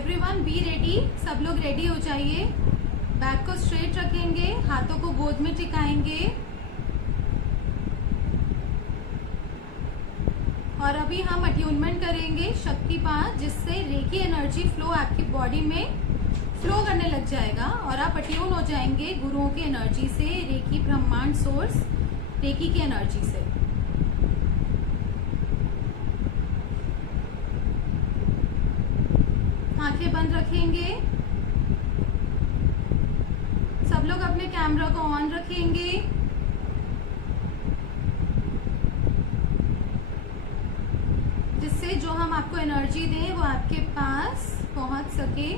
Everyone be ready, सब लोग ready हो जाइए। बैक को स्ट्रेट रखेंगे, हाथों को गोद में टिकाएंगे और अभी हम अट्यूनमेंट करेंगे शक्तिपात, जिससे रेकी एनर्जी फ्लो आपकी बॉडी में फ्लो करने लग जाएगा और आप अट्यून हो जाएंगे गुरुओं की एनर्जी से, रेकी ब्रह्मांड सोर्स रेकी की एनर्जी से। आंखें बंद रखेंगे, सब लोग अपने कैमरा को ऑन रखेंगे। जिससे जो हम आपको एनर्जी दें वो आपके पास पहुंच सके।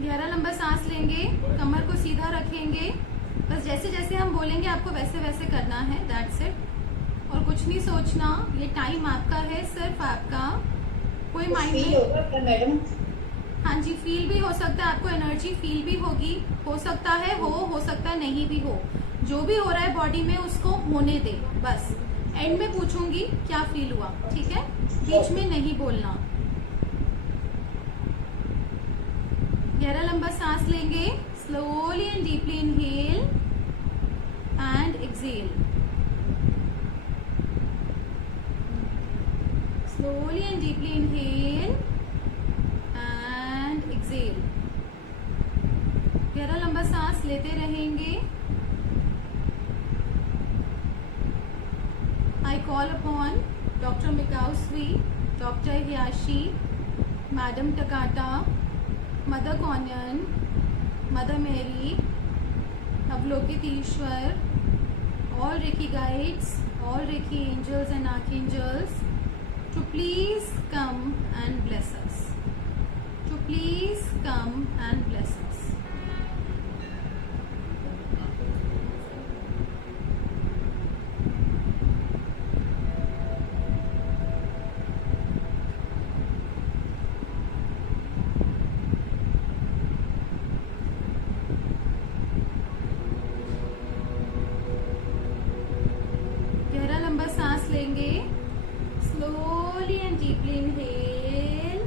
गहरा लंबा सांस लेंगे, कमर को सीधा रखेंगे, बस जैसे जैसे हम बोलेंगे आपको वैसे वैसे करना है, दैट्स इट। और कुछ नहीं सोचना, ये टाइम आपका है, सिर्फ आपका। कोई माइंड फील होगा क्या मैडम? हाँ जी, फील भी हो सकता है, आपको एनर्जी फील भी होगी, हो सकता है हो सकता है नहीं भी हो। जो भी हो रहा है बॉडी में उसको होने दे, बस एंड में पूछूंगी क्या फील हुआ, ठीक है? बीच में नहीं बोलना। गहरा लंबा सांस लेंगे, slowly and deeply inhale and exhale. Slowly and deeply inhale and exhale. गहरा लंबा सांस लेते रहेंगे। I call upon Dr. Mikowski, Dr. Hiyashi, Madam Takata, Mother Konyan, Mother Mary, Avalokit Ishwar, all Reiki guides, all Reiki angels and archangels to please come and bless us. To please come and bless us. सांस लेंगे, slowly and deeply inhale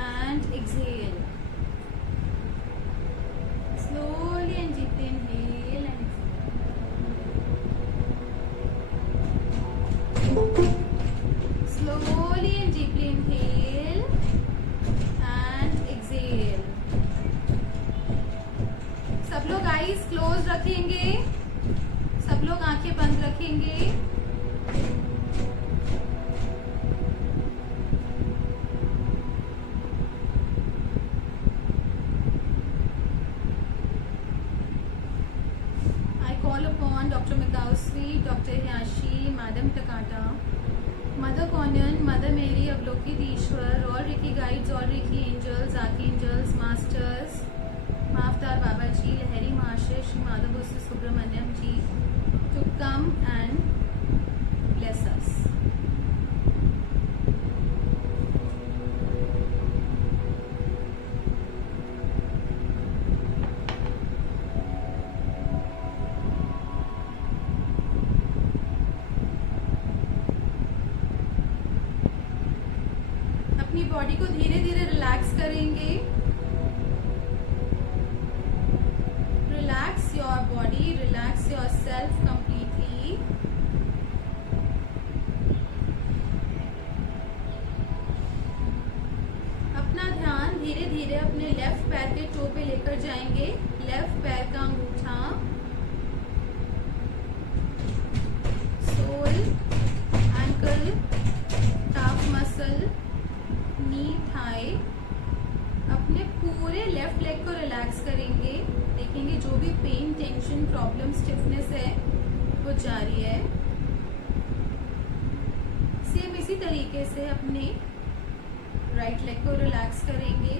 and exhale. Slowly and deeply inhale and exhale. Slowly and deeply inhale and exhale. सब लोग eyes close रखेंगे, सब लोग आंखें बंद रखेंगे। Dr. Mikowski, Dr. Hiyashi, Madam Takata, Mother Konyan, Mother Mary, Avalokit Ishwar, all Reiki guides, all Reiki angels, archangels, masters, Maftar Baba Ji, Lahari Mahashay, Shri Madhavusri Subramanyam Ji, to come and bless us. अपनी body को धीरे धीरे relax करेंगे। Relax your body, relax your self completely. अपना ध्यान धीरे धीरे अपने लेफ्ट पैर के टो पे लेकर जाएंगे। लेफ्ट पैर का अंगूठा, soul, ankle, calf muscle, knee, Thai, अपने पूरे लेफ्ट लेग को रिलैक्स करेंगे। देखेंगे जो भी पेन, टेंशन, प्रॉब्लम, स्टिफनेस है वो जा रही है। सेम इसी तरीके से अपने राइट लेग को रिलैक्स करेंगे।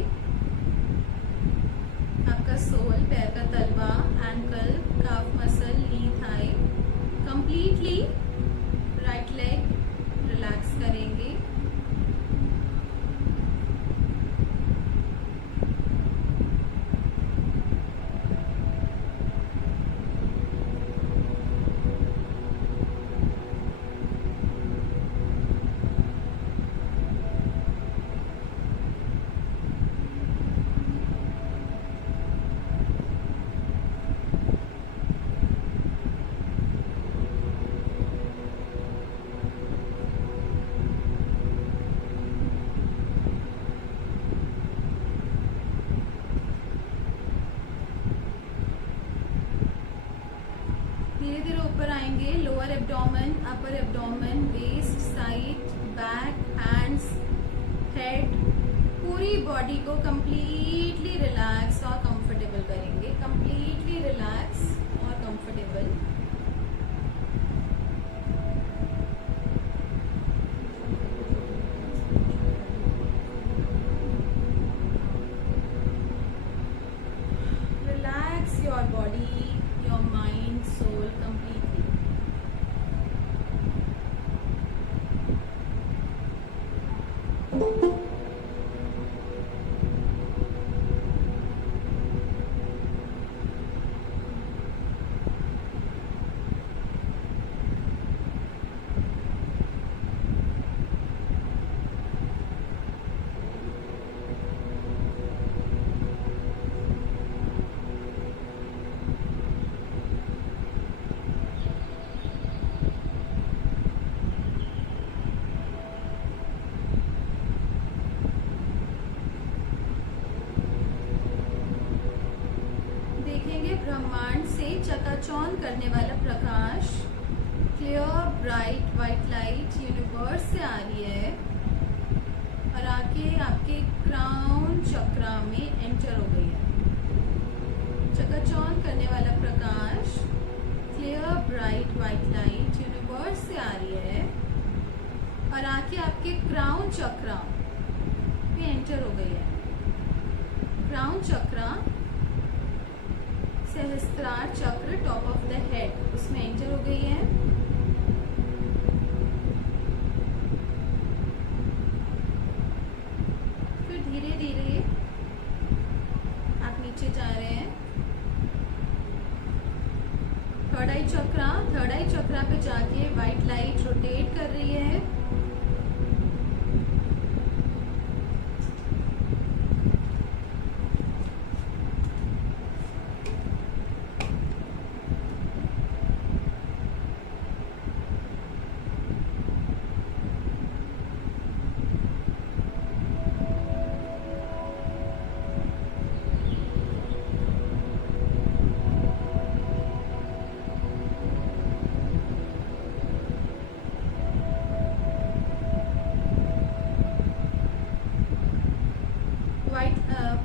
आपका सोल, पैर का तलवा, ankle, calf muscle, knee, thigh, completely right leg relax करेंगे। धीरे धीरे ऊपर आएंगे, lower abdomen, upper abdomen, waist, side, back, hands, head, पूरी बॉडी को कंप्लीटली रिलैक्स और कंफर्टेबल करेंगे, कंप्लीटली रिलैक्स और comfortable. Relax your body, your mind, soul completely. ब्रह्मांड से चकाचौंध करने वाला प्रकाश, clear bright white light universe से आ रही है और आके आपके क्राउन चक्रा में एंटर हो गई है। चकाचौंध करने वाला प्रकाश, clear bright white light universe से आ रही है और आके आपके क्राउन चक्रा में एंटर हो गई है। क्राउन चक्रा, सहस्त्रार चक्र, टॉप ऑफ द हेड, उसमें एंटर हो गई है। फिर धीरे धीरे आप नीचे जा रहे हैं। थर्ड आई चक्रा, थर्ड आई चक्रा पे जाके व्हाइट लाइट रोटेट कर रही है।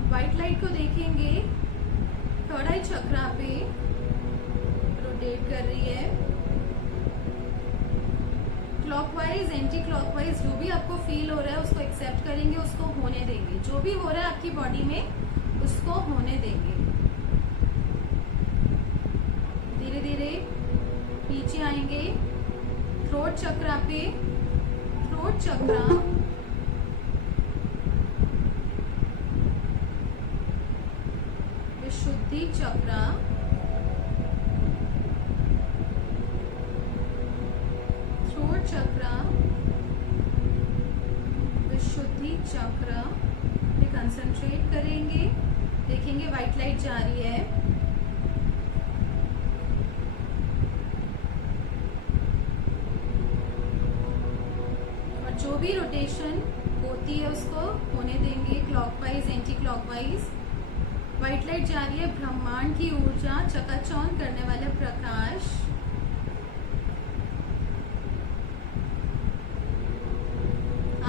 व्हाइट लाइट को देखेंगे, थर्ड आई चक्रा पे रोटेट कर रही है। क्लॉकवाइज, एंटी क्लॉकवाइज, जो भी आपको फील हो रहा है उसको एक्सेप्ट करेंगे, उसको होने देंगे। जो भी हो रहा है आपकी बॉडी में उसको होने देंगे। धीरे धीरे नीचे आएंगे, थ्रोट चक्रा पे, थ्रोट चक्रा, विशुद्धि चक्रा, थ्रोट चक्रा, विशुद्धि चक्र पे कंसंट्रेट करेंगे। देखेंगे व्हाइट लाइट जा रही है। और जो भी रोटेशन होती है उसको होने देंगे, clockwise, anti clockwise. White light जा रही है, ब्रह्मांड की ऊर्जा, चकाचौंध करने वाला प्रकाश,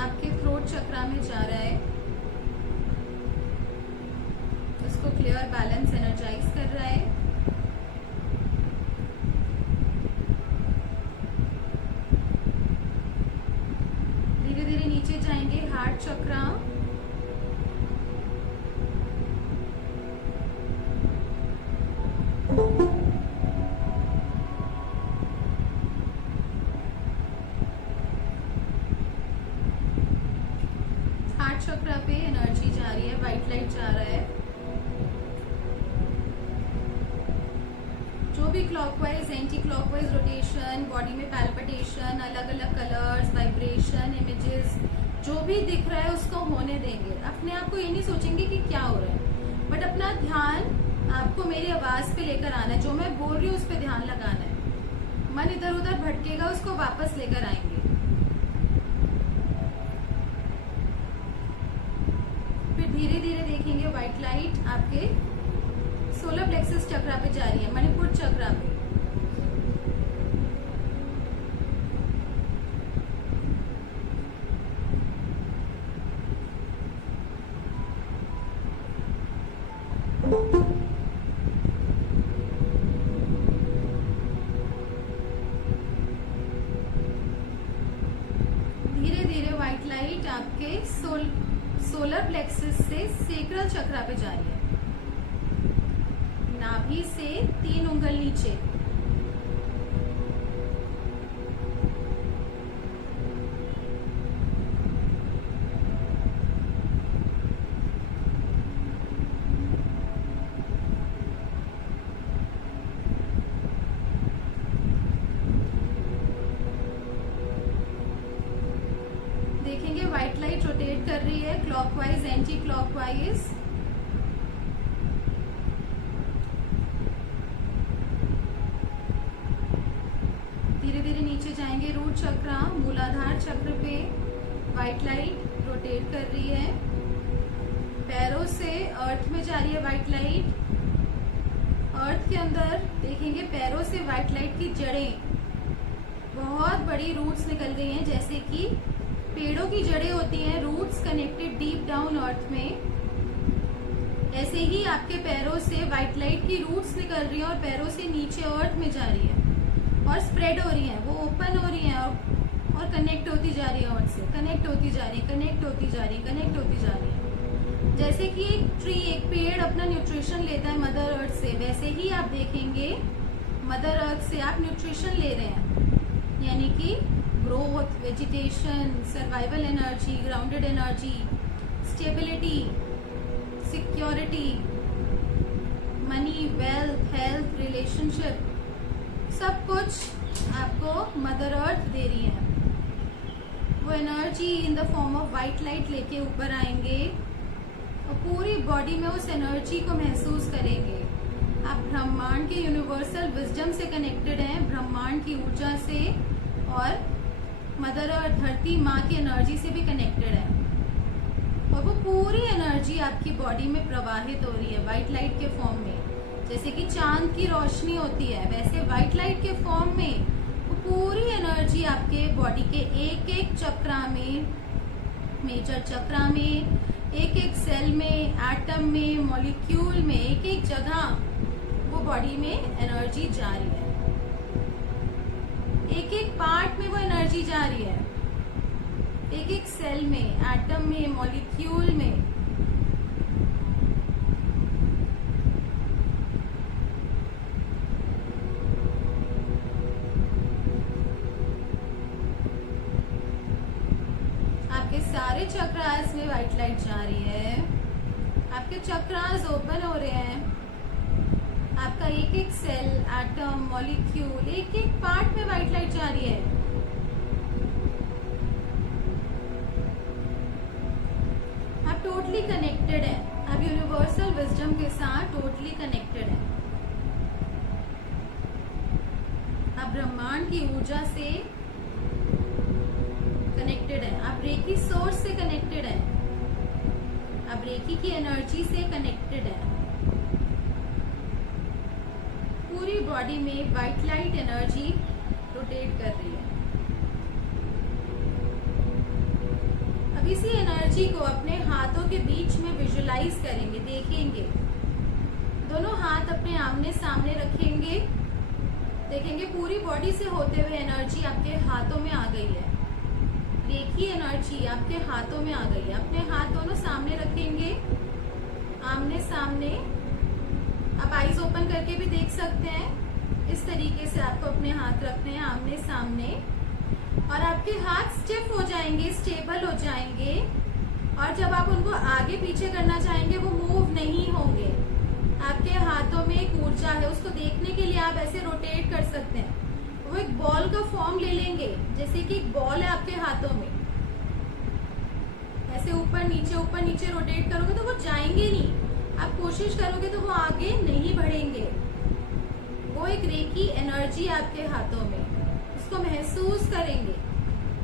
आपके थ्रोट चक्रा में जा रहा है। उसको क्लियर, बैलेंस, एनर्जाइज कर रहा है। धीरे धीरे नीचे जाएंगे, हार्ट चक्रा, हार्ट चक्रा पे एनर्जी जा रही है, व्हाइट लाइट जा रहा है। जो भी clockwise, anti clockwise rotation, body में पैल्पिटेशन, अलग अलग कलर्स, वाइब्रेशन, इमेजेस, जो भी दिख रहा है उसको होने देंगे। अपने आप को ये नहीं सोचेंगे कि क्या हो रहा है, बट अपना ध्यान आपको मेरी आवाज पे लेकर आना है। जो मैं बोल रही हूँ उस पर ध्यान लगाना है। मन इधर उधर भटकेगा, उसको वापस लेकर आएंगे। फिर धीरे धीरे देखेंगे व्हाइट लाइट आपके सोलर प्लेक्सस चक्रा पे जा रही है, मणिपुर चक्रा पे। लाइट आपके सोलर प्लेक्सस से सेक्रल चक्रा पे जा रही है, नाभि से 3 उंगल नीचे। देखेंगे व्हाइट लाइट रोटेट कर रही है क्लॉकवाइज एंटी क्लॉकवाइज। धीरे धीरे नीचे जाएंगे रूट चक्र, मूलाधार चक्र पे व्हाइट लाइट रोटेट कर रही है। पैरों से अर्थ में जा रही है व्हाइट लाइट। अर्थ के अंदर देखेंगे पैरों से व्हाइट लाइट की जड़ें, बहुत बड़ी रूट्स निकल गई हैं, जैसे कि पेड़ों की जड़ें होती हैं, रूट्स कनेक्टेड डीप डाउन अर्थ में। ऐसे ही आपके पैरों से व्हाइट लाइट की रूट्स निकल रही हैं और पैरों से नीचे अर्थ में जा रही है और स्प्रेड हो रही हैं, वो ओपन हो रही हैं और कनेक्ट होती जा रही है अर्थ से, कनेक्ट होती जा रही है, कनेक्ट होती जा रही है, कनेक्ट होती जा रही है। जैसे कि एक ट्री, एक पेड़ अपना न्यूट्रिशन लेता है मदर अर्थ से, वैसे ही आप देखेंगे मदर अर्थ से आप न्यूट्रिशन ले रहे हैं, यानी कि growth, vegetation, survival energy, grounded energy, stability, security, money, wealth, health, relationship, सब कुछ आपको मदर अर्थ दे रही है। वो energy in the form of white light लेके ऊपर आएंगे और पूरी बॉडी में उस एनर्जी को महसूस करेंगे। आप ब्रह्मांड के यूनिवर्सल विजडम से कनेक्टेड हैं, ब्रह्मांड की ऊर्जा से, और मदर और धरती माँ की एनर्जी से भी कनेक्टेड है। और वो पूरी एनर्जी आपकी बॉडी में प्रवाहित हो रही है व्हाइट लाइट के फॉर्म में। जैसे कि चांद की रोशनी होती है, वैसे व्हाइट लाइट के फॉर्म में वो पूरी एनर्जी आपके बॉडी के एक एक चक्रा में, मेजर चक्रा में, एक एक सेल में, एटम में, मॉलिक्यूल में, एक एक जगह वो बॉडी में एनर्जी जा रही है। एक एक पार्ट में वो एनर्जी जा रही है, एक एक सेल में, एटम में, मॉलिक्यूल में। आपके सारे चक्रास में व्हाइट लाइट जा रही है, आपके चक्रास ओपन हो रहे हैं, आपका एक एक सेल, एटम, मॉलिक्यूल, एक एक पार्ट में व्हाइट लाइट जा रही है। आप टोटली कनेक्टेड है, आप यूनिवर्सल विजडम के साथ टोटली कनेक्टेड है। आप ब्रह्मांड की ऊर्जा से कनेक्टेड है, आप रेकी सोर्स से कनेक्टेड है, आप रेकी की एनर्जी से कनेक्टेड है। पूरी बॉडी में व्हाइट लाइट एनर्जी रोटेट कर रही है। अब इसी एनर्जी को अपने हाथों के बीच में विजुलाइज करेंगे, देखेंगे। दोनों हाथ अपने आमने सामने रखेंगे, देखेंगे पूरी बॉडी से होते हुए एनर्जी आपके हाथों में आ गई है। रेखी एनर्जी आपके हाथों में आ गई है। अपने हाथ दोनों सामने रखेंगे, आमने सामने। आप आईज ओपन करके भी देख सकते हैं। इस तरीके से आपको अपने हाथ रखने हैं आमने सामने, और आपके हाथ स्टिफ हो जाएंगे, स्टेबल हो जाएंगे, और जब आप उनको आगे पीछे करना चाहेंगे वो मूव नहीं होंगे। आपके हाथों में एक ऊर्जा है, उसको देखने के लिए आप ऐसे रोटेट कर सकते हैं। वो एक बॉल का फॉर्म ले लेंगे, जैसे कि एक बॉल है आपके हाथों में, ऐसे ऊपर नीचे रोटेट करोगे तो वो जाएंगे नहीं। आप कोशिश करोगे तो वो आगे नहीं बढ़ेंगे। वो एक रेकी एनर्जी आपके हाथों में, उसको महसूस करेंगे।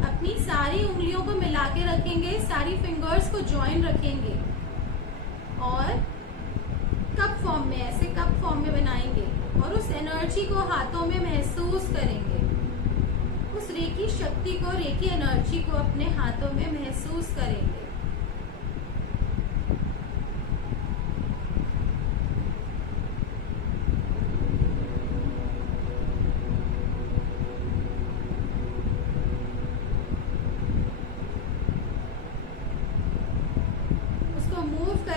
अपनी सारी उंगलियों को मिला के रखेंगे, सारी फिंगर्स को जॉइन रखेंगे और कप फॉर्म में, ऐसे कप फॉर्म में बनाएंगे और उस एनर्जी को हाथों में महसूस करेंगे। उस रेकी शक्ति को, रेकी एनर्जी को अपने हाथों में महसूस करेंगे।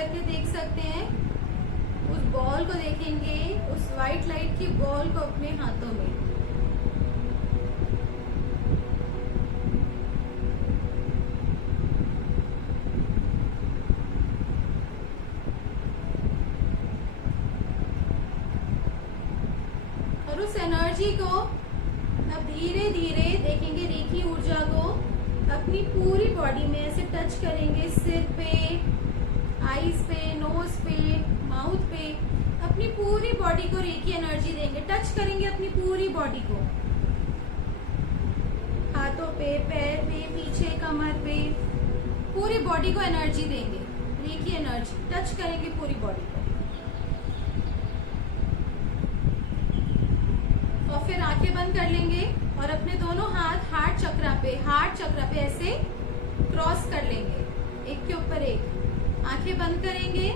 करके देख सकते हैं। उस बॉल को देखेंगे, उस वाइट लाइट की बॉल को अपने हाथों में। और उस एनर्जी को अब धीरे धीरे देखेंगे, रेखी ऊर्जा को अपनी पूरी बॉडी में ऐसे टच करेंगे। सिर पे, आईज पे, नोज पे, माउथ पे, अपनी पूरी बॉडी को रेखी एनर्जी देंगे। टच करेंगे अपनी पूरी बॉडी को, हाथों पे, पैर पे, पीछे, कमर पे, पूरी बॉडी को एनर्जी देंगे, रेखी एनर्जी। टच करेंगे पूरी बॉडी को। और फिर आंखें बंद कर लेंगे और अपने दोनों हाथ हार्ट चक्र पे ऐसे क्रॉस कर लेंगे, एक के ऊपर एक। आंखें बंद करेंगे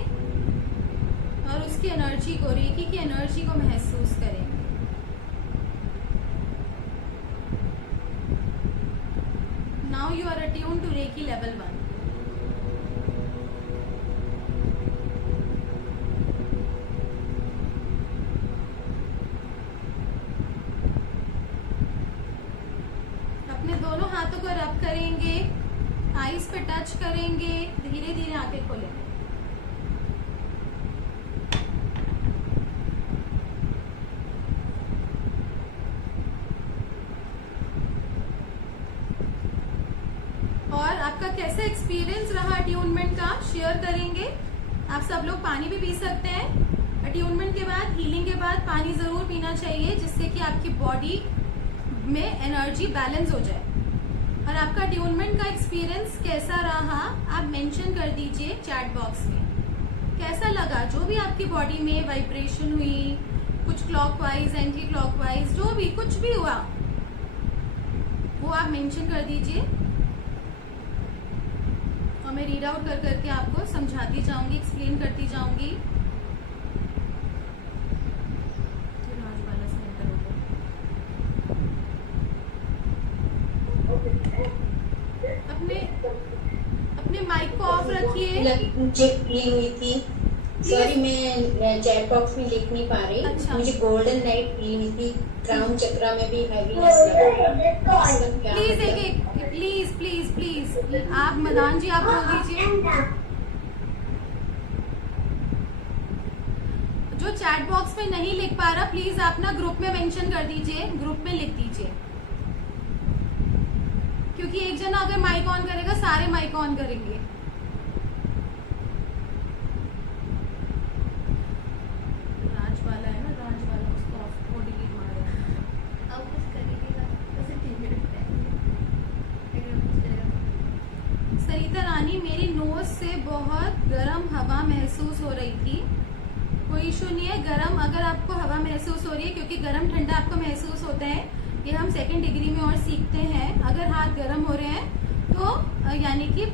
और उसकी एनर्जी को, रेखी की एनर्जी को महसूस करेंगे। Now you are attune to reiki level 1। अपने दोनों हाथों को रब करेंगे, आईज पे टच करेंगे, धीरे धीरे आंखें खोलेंगे। और आपका कैसा एक्सपीरियंस रहा अट्यूनमेंट का, शेयर करेंगे। आप सब लोग पानी भी पी सकते हैं। अट्यूनमेंट के बाद, हीलिंग के बाद पानी जरूर पीना चाहिए, जिससे कि आपकी बॉडी में एनर्जी बैलेंस हो जाए। और आपका अट्यूनमेंट का एक्सपीरियंस कैसा रहा आप मेंशन कर दीजिए चैट बॉक्स में। कैसा लगा, जो भी आपकी बॉडी में वाइब्रेशन हुई, कुछ क्लॉकवाइज, एंटी क्लॉकवाइज, जो भी कुछ भी हुआ वो आप मेंशन कर दीजिए और मैं रीड आउट कर करके आपको समझाती जाऊंगी, एक्सप्लेन करती जाऊंगी। अपने माइक को ऑफ रखिए। मुझे फील हुई थी, सॉरी मैं चैट बॉक्स में लिख नहीं पा रही। अच्छा। मुझे गोल्डन लाइट फील हुई थी, क्राउन चक्रा में भी हैवीनेस लग रहा है। प्लीज प्लीज प्लीज प्लीज आप मदान जी आप बोल दीजिए। जो चैट बॉक्स में नहीं लिख पा रहा प्लीज आप ना ग्रुप में मेंशन कर दीजिए, ग्रुप में लिख दीजिए, क्योंकि एक जना अगर माइक ऑन करेगा सारे माइक ऑन करेंगे। राज वाला है ना, राज वाला, उसको ऑफ को डिलीट मारेगा। अब कुछ करेगा वैसे 3 मिनट सरिता रानी, मेरी नोज से बहुत गर्म हवा महसूस हो रही थी। कोई इशू नहीं है, गर्म अगर आपको हवा महसूस हो रही है, क्योंकि गर्म ठंडा आपको महसूस होता है, ये हम 2nd डिग्री में और सीखते हैं। अगर हाथ गर्म हो रहे हैं तो यानी कि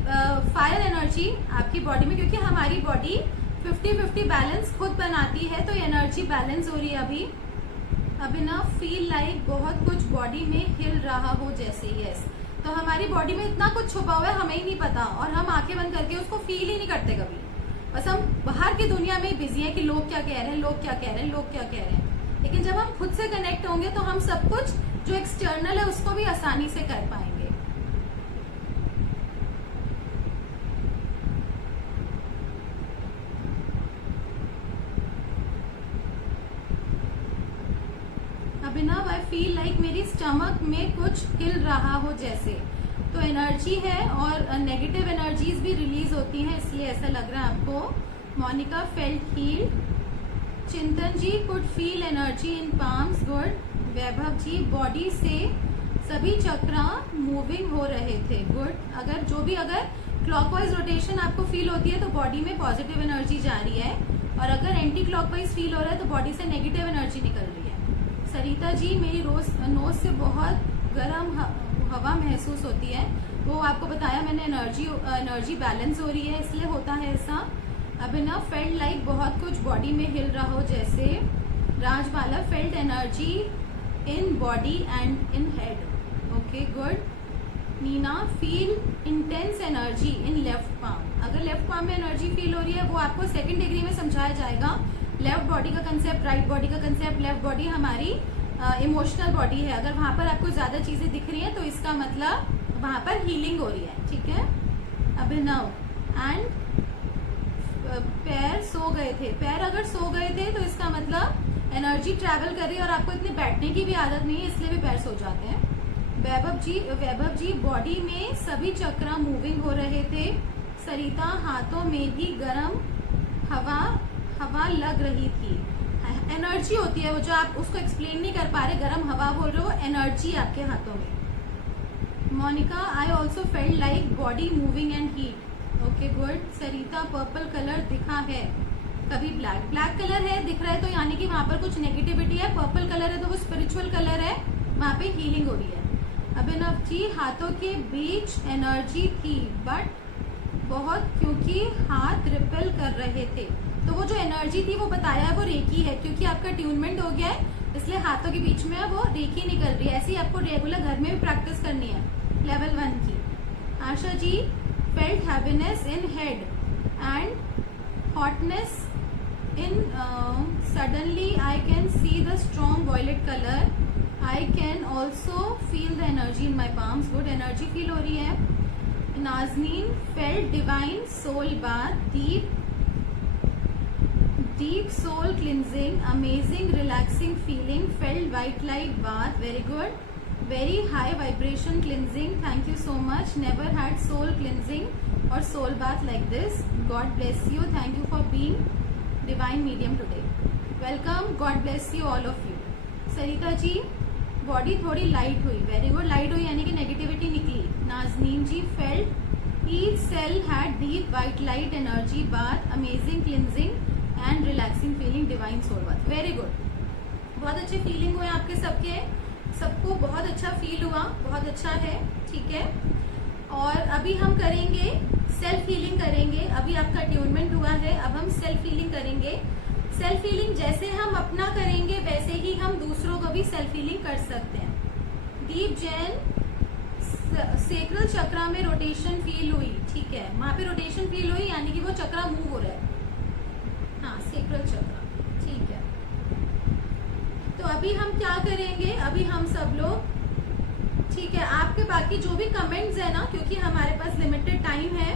फायर एनर्जी आपकी बॉडी में, क्योंकि हमारी बॉडी 50-50 बैलेंस खुद बनाती है, तो एनर्जी बैलेंस हो रही है अभी ना। फील लाइक बहुत कुछ बॉडी में हिल रहा हो जैसे। यस, तो हमारी बॉडी में इतना कुछ छुपा हुआ है, हमें ही नहीं पता, और हम आंखें बंद करके उसको फील ही नहीं करते कभी। बस हम बाहर की दुनिया में बिजी हैं कि लोग क्या कह रहे हैं, लोग क्या कह रहे हैं, लोग क्या कह रहे हैं। लेकिन जब हम खुद से कनेक्ट होंगे तो हम सब कुछ जो एक्सटर्नल है उसको भी आसानी से कर पाएंगे। अभिनव, आई फील लाइक मेरी स्टमक में कुछ हिल रहा हो जैसे। तो एनर्जी है और नेगेटिव एनर्जीज भी रिलीज होती हैं, इसलिए ऐसा लग रहा है आपको। Monika felt heal. Chintan ji, could feel energy in palms, good. Vaibhav ji, body से सभी चक्र मूविंग हो रहे थे, गुड। अगर क्लॉकवाइज रोटेशन आपको फील होती है तो बॉडी में पॉजिटिव एनर्जी जा रही है, और अगर एंटी क्लॉकवाइज फील हो रहा है तो बॉडी से नेगेटिव एनर्जी निकल रही है। सरिता जी, मेरी नोज से बहुत गर्म हवा महसूस होती है। वो आपको बताया मैंने, एनर्जी बैलेंस हो रही है, इसलिए होता है ऐसा। अभिनव, फेल्ट लाइक बहुत कुछ बॉडी में हिल रहा हो जैसे। Rajbala, felt energy in body and in head, okay good. Neena, feel intense energy in left palm. अगर लेफ्ट पाम में एनर्जी फील हो रही है वो आपको सेकंड डिग्री में समझाया जाएगा। लेफ्ट बॉडी का कंसेप्ट, राइट बॉडी का कंसेप्ट। लेफ्ट बॉडी हमारी इमोशनल बॉडी है। अगर वहां पर आपको ज्यादा चीजें दिख रही हैं तो इसका मतलब वहां पर हीलिंग हो रही है, ठीक है। अभिनव, एंड पैर सो गए थे। पैर अगर सो गए थे तो इसका मतलब एनर्जी ट्रैवल कर रही है और आपको इतनी बैठने की भी आदत नहीं है, इसलिए भी पैर सो जाते हैं। वैभव जी, बॉडी में सभी चक्र मूविंग हो रहे थे। सरिता, हाथों में भी गर्म हवा लग रही थी। एनर्जी होती है वो, जो आप उसको एक्सप्लेन नहीं कर पा रहे, गर्म हवा बोल रहे हो, एनर्जी आपके हाथों में। Monika, I also felt like body moving and heat. Okay good. Sarita, purple colour दिखा है, कभी ब्लैक कलर है दिख रहा है तो यानी कि वहां पर कुछ नेगेटिविटी है। पर्पल कलर है तो वो स्पिरिचुअल कलर है, वहां पे हीलिंग हो रही है। अभिनव जी, हाथों के बीच एनर्जी थी बट बहुत, क्योंकि हाथ रिपेल कर रहे थे। तो वो जो एनर्जी थी वो बताया है वो रेकी है, क्योंकि आपका ट्यूनमेंट हो गया है इसलिए हाथों के बीच में वो रेकी निकल रही है। ऐसे ही आपको रेगुलर घर में भी प्रैक्टिस करनी है लेवल 1 की। Asha ji, felt happiness in head and hotness in suddenly I can see the strong violet color. I can also feel the energy in my palms. Good, energy feel हो रही है। Nazneen, felt divine soul bath, deep soul cleansing, amazing relaxing feeling, felt white light bath. Very good, very high vibration cleansing. Thank you so much. Never had soul cleansing or soul bath like this. God bless you. Thank you for being divine medium today. Welcome, God bless you all of you. Sarita ji, body थोड़ी light हुई। Very good, light हुई यानी कि negativity निकली। Nazneen ji, felt each cell had deep white light energy bath, amazing cleansing and relaxing feeling, divine soul bath. Very good, बहुत अच्छे feeling हुए आपके सबके, सबको बहुत अच्छा फील हुआ, बहुत अच्छा है, ठीक है। और अभी हम करेंगे सेल्फ हीलिंग करेंगे। अभी आपका ट्यूनमेंट हुआ है, अब हम सेल्फ हीलिंग करेंगे। सेल्फ हीलिंग जैसे हम अपना करेंगे वैसे ही हम दूसरों को भी सेल्फ हीलिंग कर सकते हैं। दीप जैन, सेक्रल चक्र में रोटेशन फील हुई, ठीक है, वहां पे रोटेशन फील हुई यानी कि वो चक्र मूव हो रहा है। हाँ, सेक्रल चक्र, ठीक है। तो अभी हम क्या करेंगे, अभी हम सब लोग, ठीक है, आपके बाकी जो भी कमेंट्स है ना, क्योंकि हमारे पास लिमिटेड टाइम है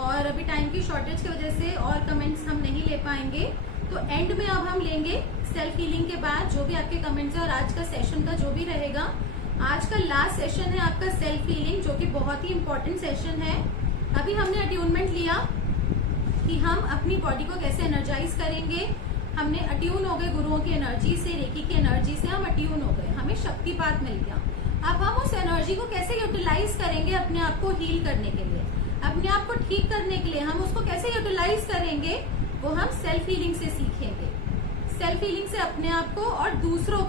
और अभी टाइम की शॉर्टेज की वजह से और कमेंट्स हम नहीं ले पाएंगे, तो एंड में अब हम लेंगे सेल्फ हीलिंग के बाद जो भी आपके कमेंट्स है और आज का सेशन का जो भी रहेगा। आज का लास्ट सेशन है आपका सेल्फ हीलिंग, जो कि बहुत ही इंपॉर्टेंट सेशन है। अभी हमने अट्यूनमेंट लिया कि हम अपनी बॉडी को कैसे एनर्जाइज करेंगे। हमने अट्यून हो गए गुरुओं की एनर्जी से, रेकी की एनर्जी से हम अट्यून हो गए, हमें शक्तिपात मिल गया। अब हम उस एनर्जी को कैसे यूटिलाइज करेंगे अपने आप को हील करने के लिए, अपने आप को ठीक करने के लिए, हम उसको कैसे यूटिलाइज करेंगे वो हम सेल्फ हीलिंग से सीखेंगे। सेल्फ हीलिंग से अपने आप को और दूसरों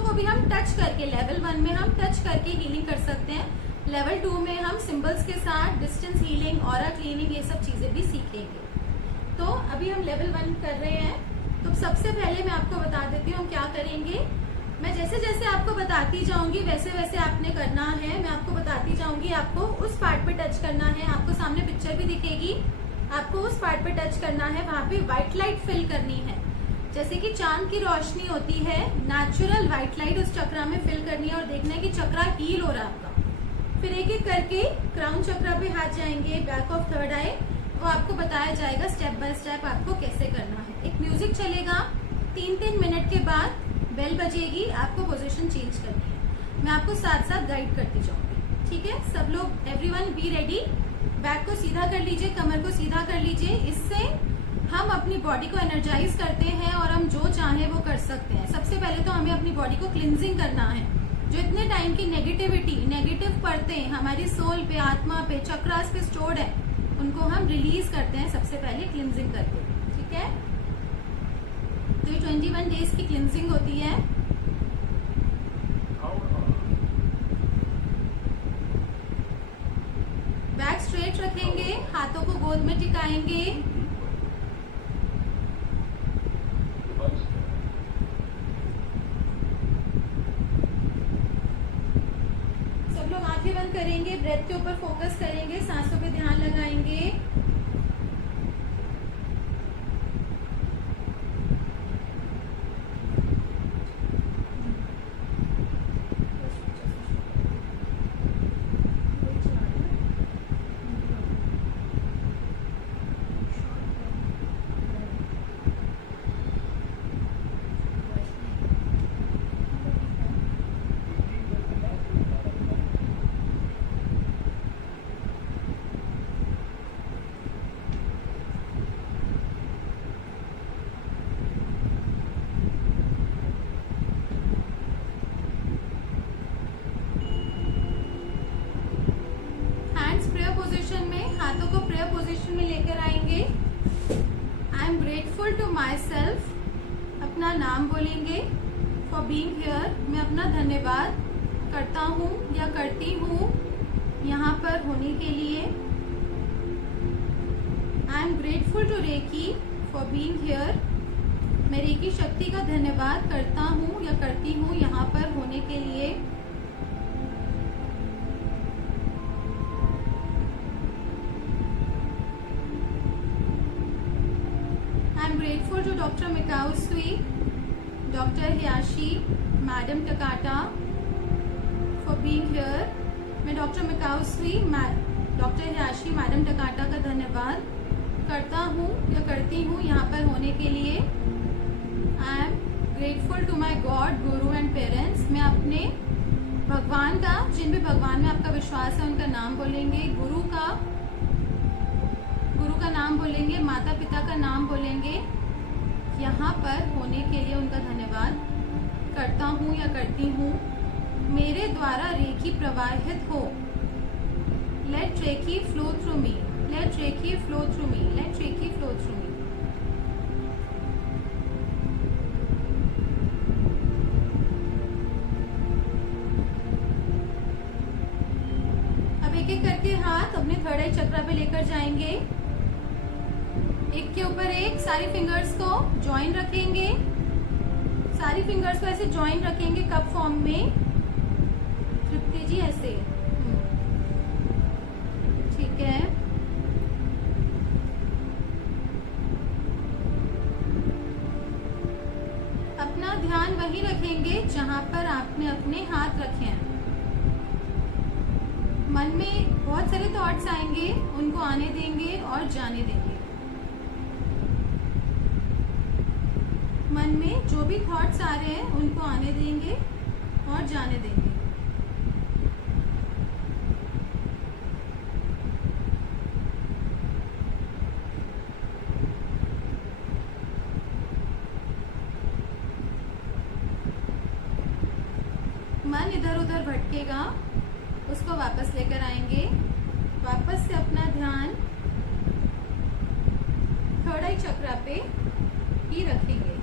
को भी हम टच करके, लेवल 1 में हम टच करके हीलिंग कर सकते हैं। लेवल 2 में हम सिंबल्स के साथ डिस्टेंस हीलिंग, ऑरा क्लीनिंग, ये सब चीजें भी सीखेंगे। तो अभी हम लेवल 1 कर रहे हैं। तो सबसे पहले मैं आपको बता देती हूँ हम क्या करेंगे। मैं जैसे जैसे आपको बताती जाऊंगी वैसे वैसे आपने करना है। मैं आपको बताती जाऊंगी, आपको उस पार्ट पे टच करना है, आपको सामने पिक्चर भी दिखेगी, आपको उस पार्ट पे टच करना है, वहां पे व्हाइट लाइट फिल करनी है। जैसे कि चांद की रोशनी होती है, नेचुरल व्हाइट लाइट उस चक्र में फिल करनी है और देखना है कि चक्र हील हो रहा है आपका। फिर एक एक करके क्राउन चक्र पे हाथ जाएंगे, बैक ऑफ थर्ड आई, वो आपको बताया जाएगा स्टेप बाय स्टेप आपको कैसे करना है। एक म्यूजिक चलेगा, 3-3 मिनट के बाद बेल बजेगी, आपको पोजीशन चेंज करनी है। मैं आपको साथ साथ गाइड करती जाऊंगी, ठीक है। सब लोग, एवरीवन बी रेडी। बैक को सीधा कर लीजिए, कमर को सीधा कर लीजिए। इससे हम अपनी बॉडी को एनर्जाइज करते हैं और हम जो चाहे वो कर सकते हैं। सबसे पहले तो हमें अपनी बॉडी को क्लिनजिंग करना है। जो इतने टाइम की नेगेटिविटी, नेगेटिव परतें हमारी सोल पे, आत्मा पे, चक्रास पे स्टोर्ड है, उनको हम रिलीज करते हैं सबसे पहले क्लिनजिंग करके, ठीक है। तो ये 21 डेज की क्लिनजिंग होती है। बैक स्ट्रेट रखेंगे, हाथों को गोद में टिकाएंगे। सब लोग आंखें आंखें बंद करेंगे, ब्रेथ के ऊपर फोकस करेंगे, सांसों पे ध्यान लगाएंगे। हैंड्स प्रेयर पोजीशन में, हाथों को प्रेयर पोजीशन में लेकर आएंगे। I am grateful to myself, अपना नाम बोलेंगे। फॉर बीइंग हियर, मैं अपना धन्यवाद करता हूँ या करती हूँ यहाँ पर होने के लिए। I am grateful to reiki for being here, मैं रेकी शक्ति का धन्यवाद करता हूँ या करती हूँ यहाँ पर होने के लिए। I am grateful to Dr. Mikausui, Dr. Hiyashi, Madam Takata for being here. मैं डॉक्टर मिकाउसुई, डॉक्टर हियाशी, मैडम टकाटा का धन्यवाद करता हूँ या करती हूँ यहाँ पर होने के लिए। I am grateful to my God, guru and parents, मैं अपने भगवान का, जिन भी भगवान में आपका विश्वास है उनका नाम बोलेंगे। गुरु का नाम बोलेंगे, माता पिता का नाम बोलेंगे। यहाँ पर होने के लिए उनका धन्यवाद करता हूँ या करती हूँ। मेरे द्वारा रेकी प्रवाहित हो। लेट रेकी फ्लो थ्रू मी, लेट रेकी फ्लो थ्रू मी, लेट रेकी फ्लो थ्रू मी। अब एक एक करके हाथ अपने थर्ड आई चक्रा पे लेकर जाएंगे। एक के ऊपर एक सारी फिंगर्स को ज्वाइन रखेंगे, सारी फिंगर्स को ऐसे ज्वाइन रखेंगे कप फॉर्म में। तृप्ति जी ऐसे, ठीक है। अपना ध्यान वहीं रखेंगे जहां पर आपने अपने हाथ रखे हैं। मन में बहुत सारे थॉट्स आएंगे, उनको आने देंगे और जाने देंगे। मन में जो भी थॉट्स आ रहे हैं उनको आने देंगे और जाने देंगे। मन इधर उधर भटकेगा, उसको वापस लेकर आएंगे। वापस से अपना ध्यान थर्ड आई चक्रा पे ही रखेंगे।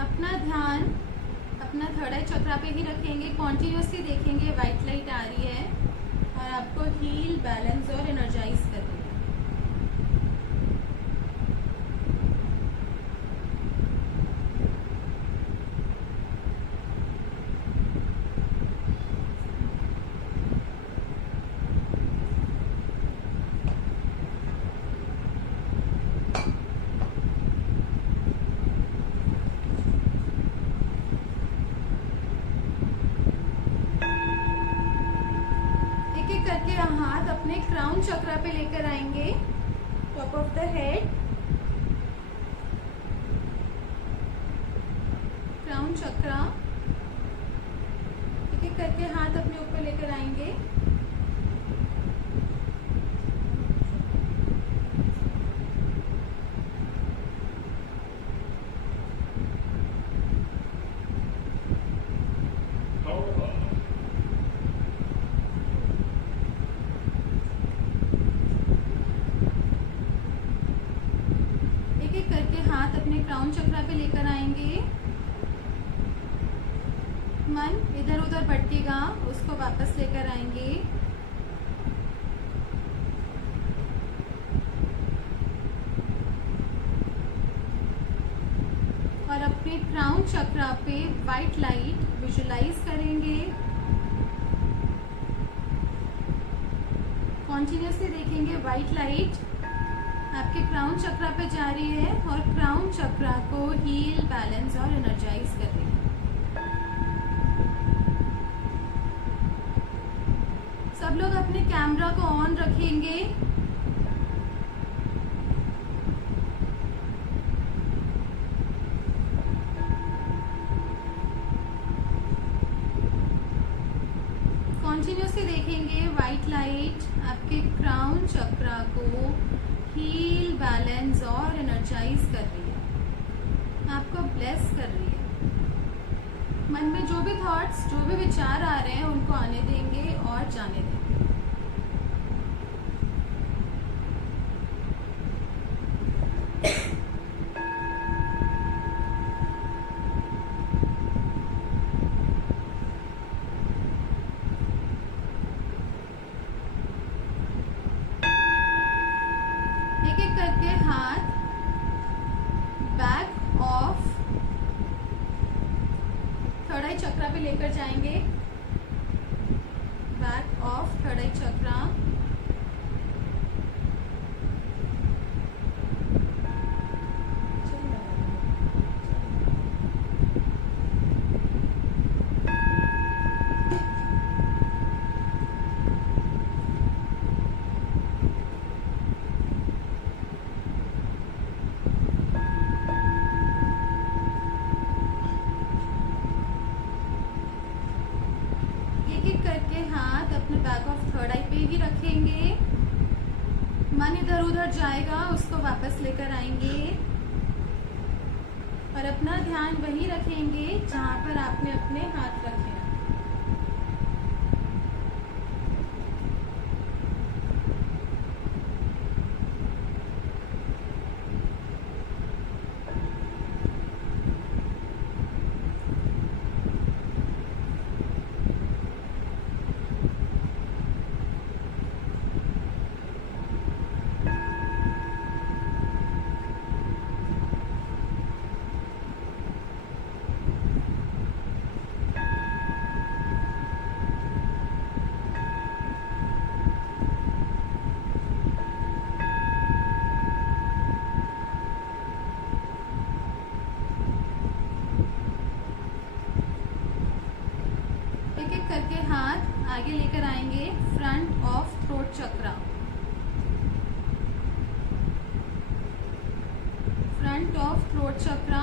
अपना ध्यान अपना थर्ड आई चक्रा पे ही रखेंगे। कॉन्टिन्यूसली देखेंगे व्हाइट लाइट आ रही है और आपको हील, बैलेंस और एनर्जाइज करनी है। करके हाथ अपने क्राउन चक्रा पे लेकर आएंगे, top of the head. Crown chakra, एक एक करके हाथ अपने ऊपर लेकर आएंगे। एक करके हाथ अपने क्राउन चक्रा पे लेकर आएंगे। मन इधर उधर भटकेगा, उसको वापस लेकर आएंगे। और अपने क्राउन चक्रा पे वाइट लाइट विजुलाइज करेंगे। कॉन्टिन्यूसली देखेंगे वाइट लाइट आपके क्राउन चक्रा पे जा रही है और क्राउन चक्रा को हील, बैलेंस और एनर्जाइज कर रही है। सब लोग अपने कैमरा को ऑन रखेंगे। कॉन्टिन्यूसली देखेंगे वाइट लाइट आपके क्राउन चक्रा को हील, बैलेंस और एनर्जाइज कर रही है, आपको ब्लेस कर रही है। मन में जो भी थॉट्स, जो भी विचार आ रहे हैं उनको आने देंगे और जाने देंगे। एक एक करके हाथ बैक ऑफ थर्ड आई चक्रा पे लेकर जाएंगे। बैक ऑफ थर्ड आई चक्रा। करके हाथ अपने बैक ऑफ थर्ड आई पे ही रखेंगे। मन इधर उधर जाएगा, उसको वापस लेकर आएंगे और अपना ध्यान वहीं रखेंगे जहां पर आपने अपने हाथ रखे। करके हाथ आगे लेकर आएंगे front of throat chakra. Front of throat chakra.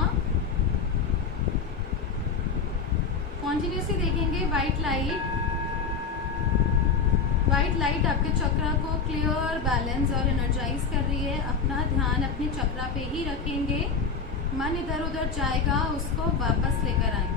Continuously देखेंगे वाइट लाइट। वाइट लाइट आपके चक्रा को क्लियर, बैलेंस और एनर्जाइज कर रही है। अपना ध्यान अपने चक्रा पे ही रखेंगे। मन इधर उधर जाएगा, उसको वापस लेकर आएंगे।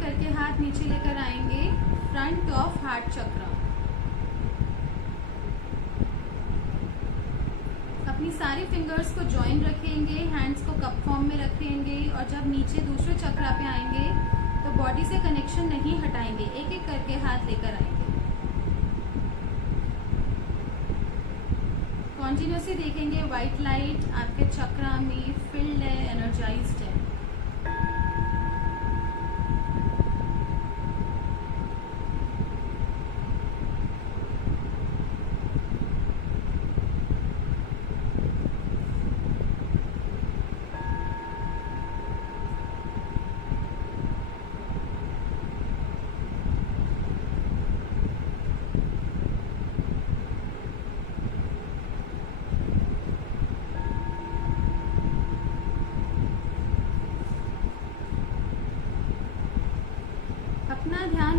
करके हाथ नीचे लेकर आएंगे फ्रंट ऑफ हार्ट चक्रा। अपनी सारी फिंगर्स को जॉइन रखेंगे, हैंड्स को कप फॉर्म में रखेंगे और जब नीचे दूसरे चक्रा पे आएंगे तो बॉडी से कनेक्शन नहीं हटाएंगे। एक एक करके हाथ लेकर आएंगे। कॉन्टिन्यूसली देखेंगे व्हाइट लाइट आपके चक्रा में फिल्ड है, एनर्जाइज्ड है।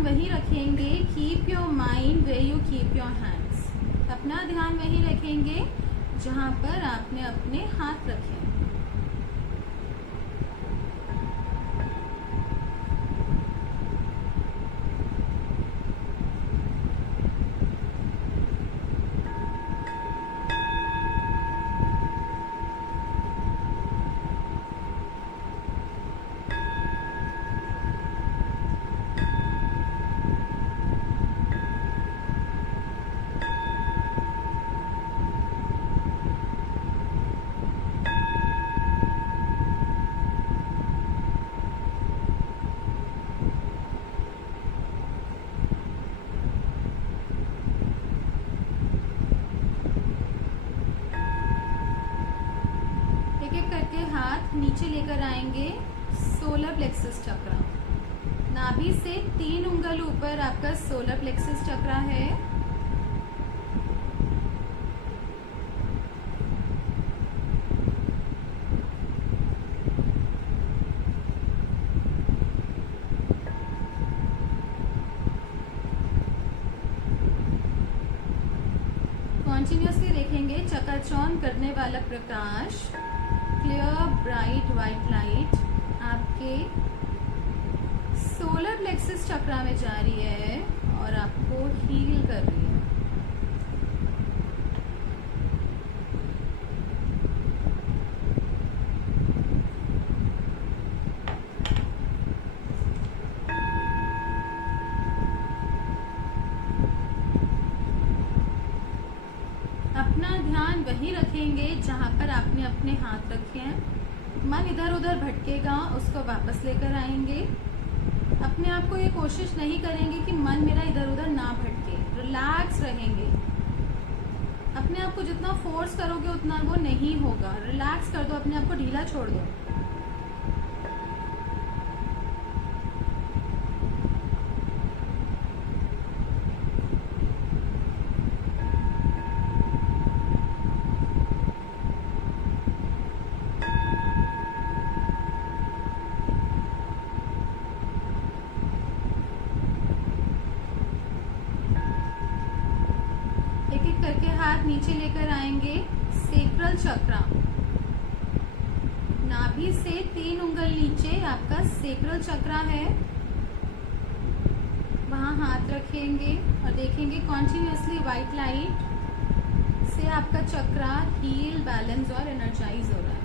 ध्यान वही रखेंगे, keep your mind way you keep your hands. अपना ध्यान वही रखेंगे जहाँ पर आपने अपने हाथ रखे। एक एक करके हाथ नीचे लेकर आएंगे, सोलर प्लेक्सस चक्र। नाभि से 3 उंगल ऊपर आपका सोलर प्लेक्सस चक्र है। कॉन्टिन्यूसली देखेंगे चकाचौंध करने वाला प्रकाश, क्लियर ब्राइट वाइट लाइट आपके सोलर प्लेक्सस चक्र में जा रही है और आपको हील कर रही है। अपना ध्यान वही रखेंगे जहाँ पर आपने अपने हाथ रखे हैं। मन इधर उधर भटकेगा, उसको वापस लेकर आएंगे। अपने आप को ये कोशिश नहीं करेंगे कि मन मेरा इधर उधर ना भटके, रिलैक्स रहेंगे। अपने आप को जितना फोर्स करोगे उतना वो नहीं होगा। रिलैक्स कर दो, अपने आप को ढीला छोड़ दो। एक एक करके हाथ नीचे लेकर आएंगे, सेक्रल चक्र। नाभि से 3 उंगल नीचे आपका सेक्रल चक्र है, वहां हाथ रखेंगे और देखेंगे कॉन्टिन्यूसली व्हाइट लाइट से आपका चक्र हील, बैलेंस और एनर्जाइज हो रहा है।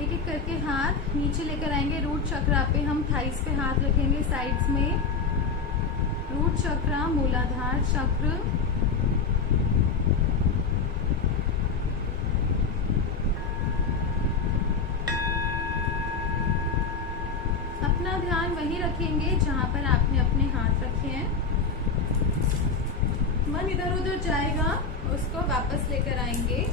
एक एक करके हाथ नीचे लेकर आएंगे, रूट चक्र पे हम थाइस पे हाथ रखेंगे, साइड्स में। रूट चक्र, मूलाधार चक्र, अपना ध्यान वही रखेंगे जहां पर आपने अपने हाथ रखे हैं। मन इधर उधर जाएगा, उसको वापस लेकर आएंगे।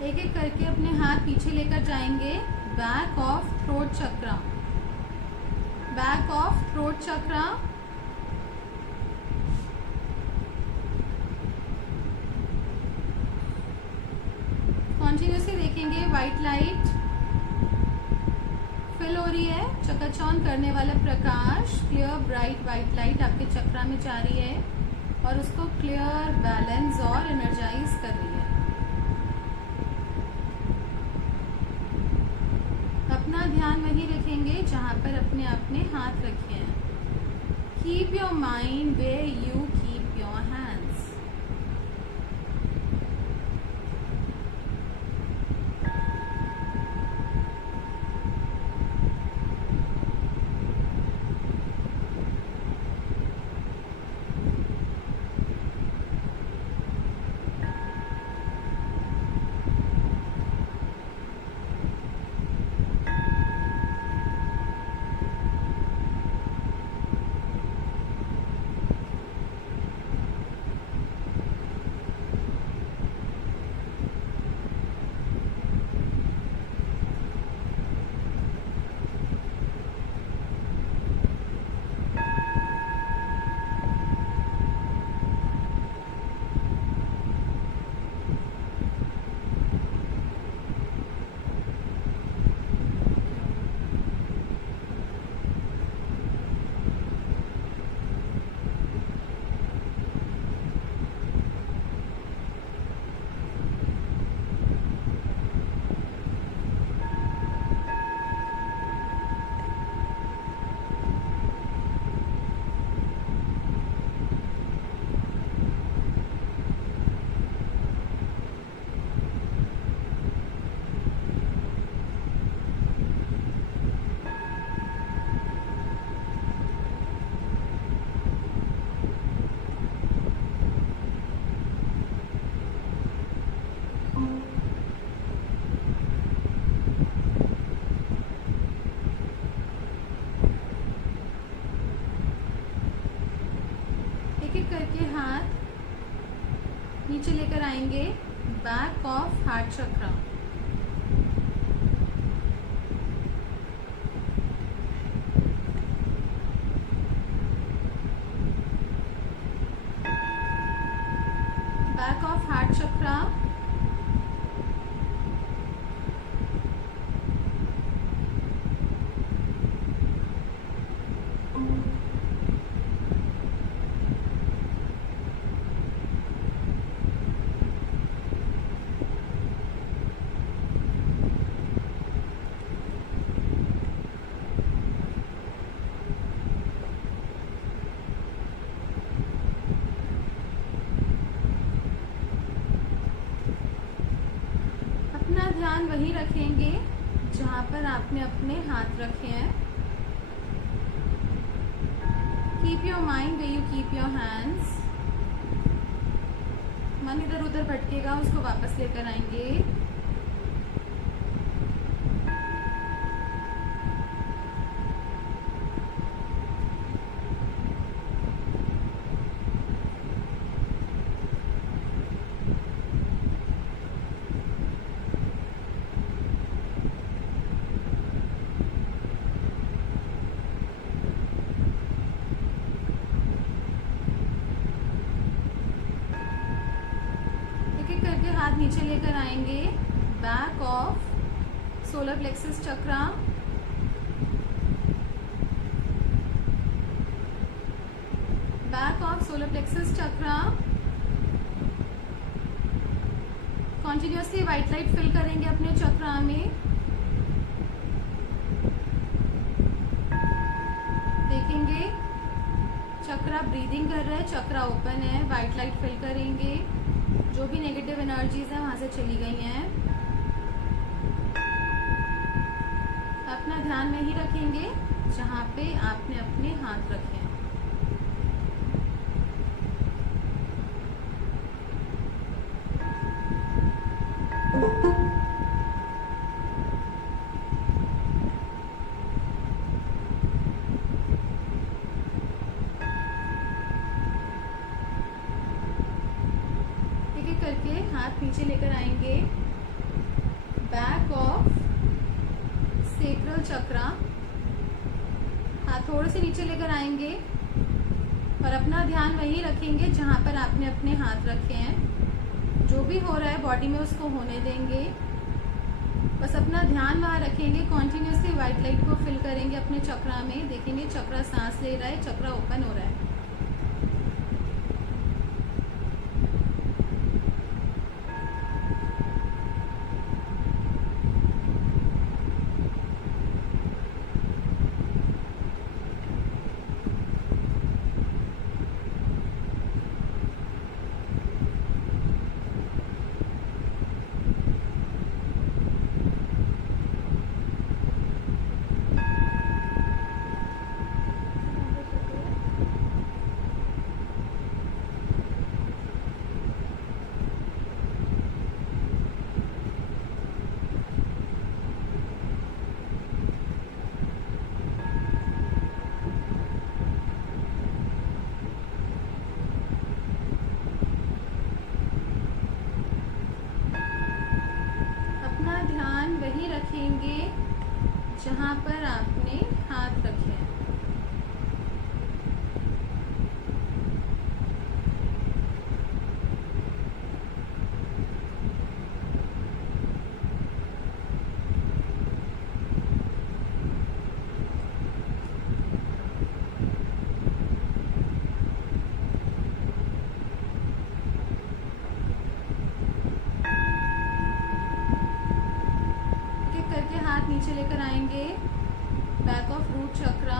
एक एक करके अपने हाथ पीछे लेकर जाएंगे। Back of throat chakra, back of throat chakra, continuously देखेंगे। वाइट लाइट फिल हो रही है, चकाचौंध करने वाला प्रकाश, क्लियर ब्राइट वाइट लाइट आपके चक्रा में जा रही है और उसको क्लियर, बैलेंस और एनर्जाइज कर रही है। अपना ध्यान वहीं रखेंगे जहां पर अपने हाथ रखे हैं। Keep your mind where you keep your hands. एक एक करके हाथ नीचे लेकर आएंगे। Back of heart chakra, back of heart chakra, ध्यान वहीं रखेंगे जहां पर आपने अपने हाथ रखे हैं। Keep your mind way you keep your hands. मन इधर उधर भटकेगा, उसको वापस लेकर आएंगे। करके हाथ नीचे लेकर आएंगे। Back of solar plexus chakra, back of solar plexus chakra. Continuously white light fill करेंगे अपने चक्रा में। देखेंगे चक्रा ब्रीदिंग कर रहा है, चक्रा ओपन है। व्हाइट लाइट फिल करेंगे, जो भी नेगेटिव एनर्जीज हैं वहां से चली गई हैं। अपना ध्यान वहीं रखेंगे जहां पे आपने अपने हाथ रखे हैं। करके हाथ नीचे लेकर आएंगे। बैक ऑफ सेक्रल चक्रा। हाथ थोड़े से नीचे लेकर आएंगे और अपना ध्यान वहीं रखेंगे जहां पर आपने अपने हाथ रखे हैं। जो भी हो रहा है बॉडी में उसको होने देंगे, बस अपना ध्यान वहां रखेंगे। कॉन्टिन्यूसली व्हाइट लाइट को फिल करेंगे अपने चक्रा में। देखेंगे चक्रा सांस ले रहा है, चक्रा ओपन हो रहा है। वही रखेंगे जहां पर आपने हाथ रखे हैं। नीचे लेकर आएंगे बैक ऑफ रूट चक्रा।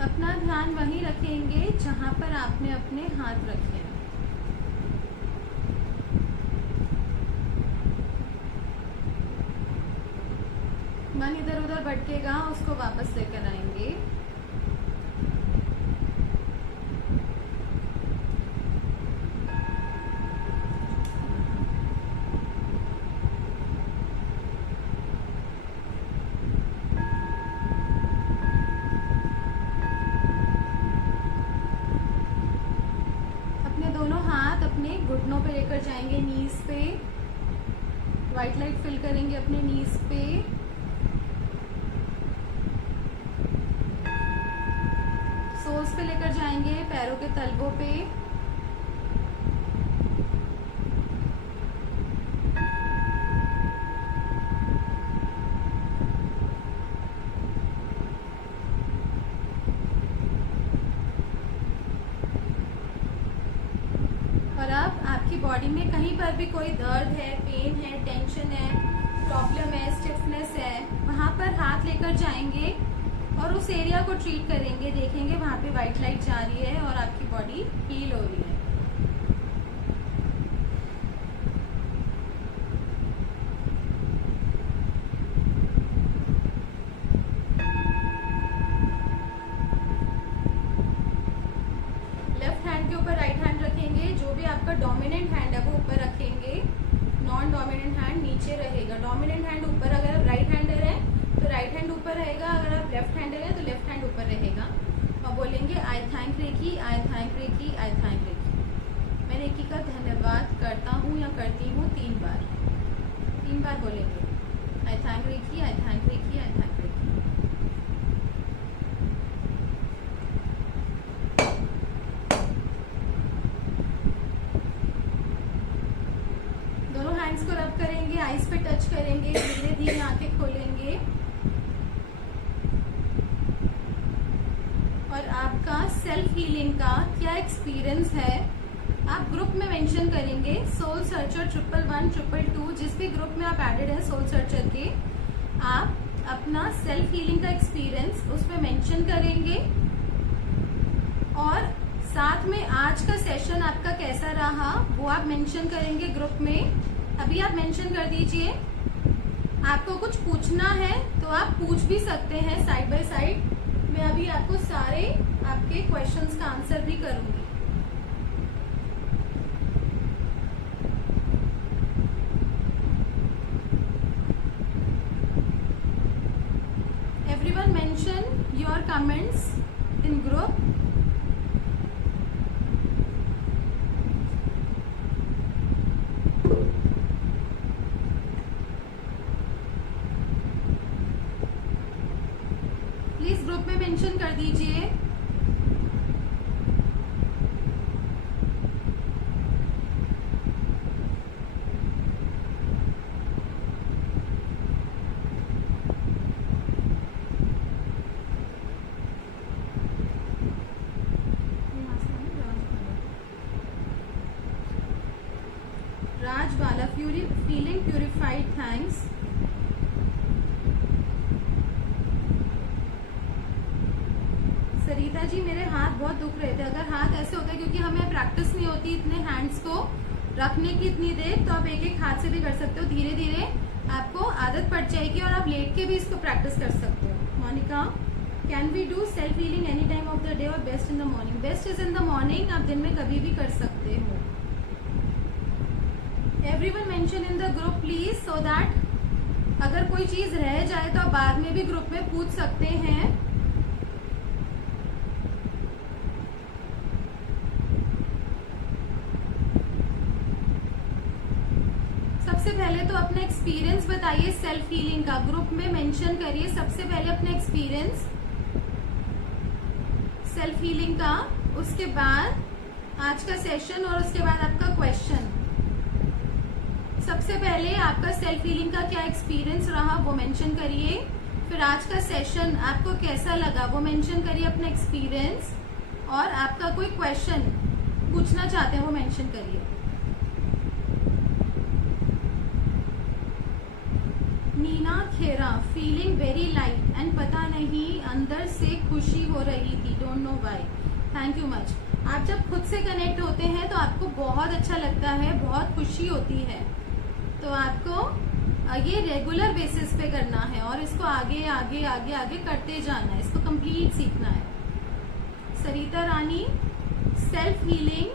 अपना ध्यान वहीं रखेंगे जहां पर आपने अपने हाथ रखे हैं। मन इधर उधर भटकेगा, उसको वापस लेकर आएंगे। दोनों हाथ अपने घुटनों पे लेकर जाएंगे, नीज पे। व्हाइट लाइट फिल करेंगे अपने नीज पे। सोल्स पे लेकर जाएंगे, पैरों के तलवों पे। और अब आपकी बॉडी में कहीं पर भी कोई दर्द है, पेन है, टेंशन है, प्रॉब्लम है, स्टिफनेस है, वहां पर हाथ लेकर जाएंगे और उस एरिया को ट्रीट करेंगे। देखेंगे वहां पे व्हाइट लाइट जा रही है और आपकी बॉडी हील हो रही है। लेफ्ट हैंड के ऊपर राइट हैंड रखेंगे। जो भी आपका डोमिनेंट हैंड है वो ऊपर रखेंगे, नॉन डोमिनेंट हैंड नीचे रहेगा। डोमिनेंट हैंड ऊपर, अगर आप राइट हैंडर हैं तो राइट हैंड ऊपर रहेगा, अगर आप लेफ्ट हैंडर हैं तो लेफ्ट हैंड ऊपर रहेगा। और बोलेंगे I thank reiki, I thank reiki, I thank reiki. मैं रेकी का धन्यवाद करता हूँ या करती हूँ 3 बार बोलेंगे। I thank reiki, I thank reiki, I thank reiki. दोनों हैंड्स को रब करेंगे, आईज पे टच करेंगे, धीरे धीरे आंखें खोलेंगे। और आपका सेल्फ हीलिंग का क्या एक्सपीरियंस है आप ग्रुप में मेंशन करेंगे। सोल सर्चर 111, 222, जिस भी ग्रुप में आप एडेड है सोल सर्चर के, आप अपना सेल्फ हीलिंग का एक्सपीरियंस उसमें मेंशन करेंगे। और साथ में आज का सेशन आपका कैसा रहा वो आप मेंशन करेंगे ग्रुप में। अभी आप मेंशन कर दीजिए। आपको कुछ पूछना है तो आप पूछ भी सकते हैं साइड बाय साइड। मैं अभी आपको सारे आपके क्वेश्चंस का आंसर भी करूंगी। Everyone mention your comments in group. Mention कर दीजिए। राज बाला feeling purified, thanks. Sarita ji मेरे हाथ बहुत दुख रहे थे। अगर हाथ ऐसे होता है क्योंकि हमें प्रैक्टिस नहीं होती इतने हैंड्स को रखने की इतनी देर, तो आप एक एक हाथ से भी कर सकते हो। धीरे धीरे आपको आदत पड़ जाएगी और आप लेट के भी इसको प्रैक्टिस कर सकते हो। Monika, can we do self healing any time of the day और best in the morning? Best is in the morning. आप दिन में कभी भी कर सकते हो। Everyone mention in the group please, so that अगर कोई चीज रह जाए तो आप बाद में भी ग्रुप में पूछ सकते हैं। सबसे पहले तो अपना एक्सपीरियंस बताइए सेल्फ हीलिंग का, ग्रुप में मेंशन करिए सबसे पहले अपना एक्सपीरियंस सेल्फ हीलिंग का, उसके बाद आज का सेशन और उसके बाद आपका क्वेश्चन। सबसे पहले आपका सेल्फ हीलिंग का क्या एक्सपीरियंस रहा वो मेंशन करिए, फिर आज का सेशन आपको कैसा लगा वो मेंशन करिए अपना एक्सपीरियंस, और आपका कोई क्वेश्चन पूछना चाहते हैं वो मेंशन करिए। नीना खेरा, फीलिंग वेरी लाइट एंड पता नहीं अंदर से खुशी हो रही थी, don't know why. Thank you much. आप जब खुद से कनेक्ट होते हैं तो आपको बहुत अच्छा लगता है, बहुत खुशी होती है। तो आपको ये रेगुलर बेसिस पे करना है और इसको आगे आगे आगे आगे करते जाना है, इसको कंप्लीट सीखना है। सरिता रानी, सेल्फ हीलिंग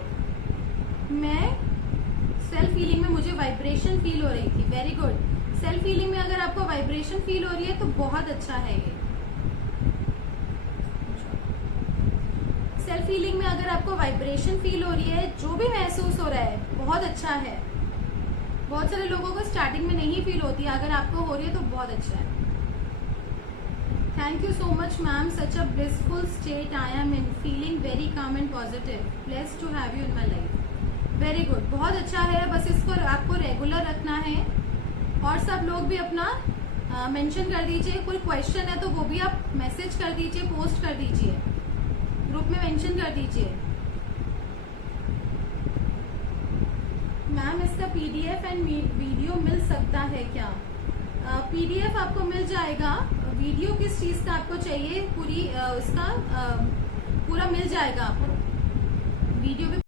में मुझे वाइब्रेशन फील हो रही थी। Very good. सेल्फ हीलिंग में अगर आपको वाइब्रेशन फील हो रही है तो बहुत अच्छा है ये। सेल्फ हीलिंग में अगर आपको वाइब्रेशन फील हो रही है, जो भी महसूस हो रहा है, बहुत अच्छा है। बहुत सारे लोगों को स्टार्टिंग में नहीं फील होती है, अगर आपको हो रही है तो बहुत अच्छा है। Thank you so much ma'am, such a blissful state I am in, feeling very calm and positive, blessed to have you in my life. Very good, बहुत अच्छा है। बस इसको आपको रेगुलर रखना है और सब लोग भी अपना मेंशन कर दीजिए। कोई क्वेश्चन है तो वो भी आप मैसेज कर दीजिए, पोस्ट कर दीजिए, ग्रुप में मेंशन कर दीजिए। मैम इसका पीडीएफ एंड वीडियो मिल सकता है क्या? पीडीएफ आपको मिल जाएगा। वीडियो किस चीज का आपको चाहिए, पूरी उसका पूरा मिल जाएगा आपको वीडियो भी।